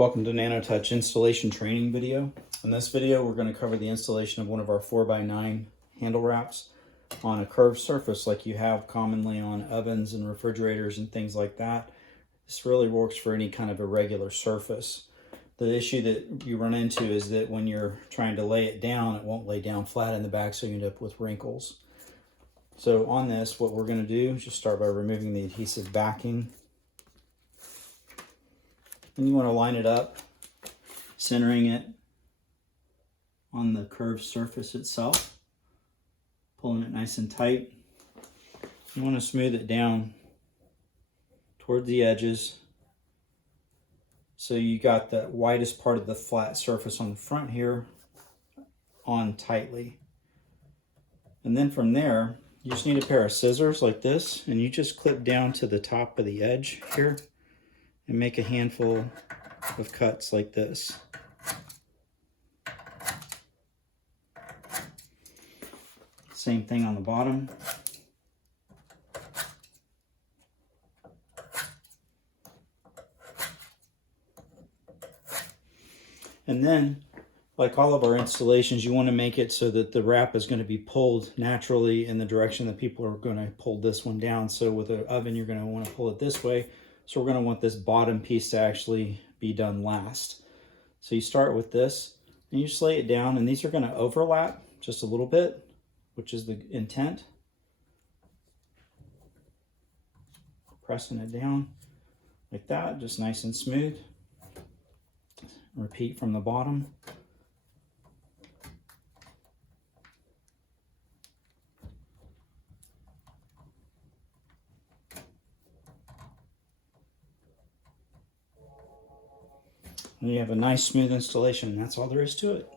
Welcome to NanoTouch installation training video. In this video, we're going to cover the installation of one of our 4x9 handle wraps on a curved surface like you have commonly on ovens and refrigerators and things like that. This really works for any kind of irregular surface. The issue that you run into is that when you're trying to lay it down, it won't lay down flat in the back, so you end up with wrinkles. So on this, what we're going to do is just start by removing the adhesive backing. And you want to line it up, centering it on the curved surface itself, pulling it nice and tight. You want to smooth it down toward the edges so you got the widest part of the flat surface on the front here on tightly. And then from there, you just need a pair of scissors like this, and you just clip down to the top of the edge here and make a handful of cuts like this. Same thing on the bottom. And then, like all of our installations, you want to make it so that the wrap is going to be pulled naturally in the direction that people are going to pull this one down. So with an oven, you're going to want to pull it this way. So we're going to want this bottom piece to actually be done last. So you start with this and you just lay it down, and these are going to overlap just a little bit, which is the intent. Pressing it down like that, just nice and smooth. Repeat from the bottom. And you have a nice smooth installation, and that's all there is to it.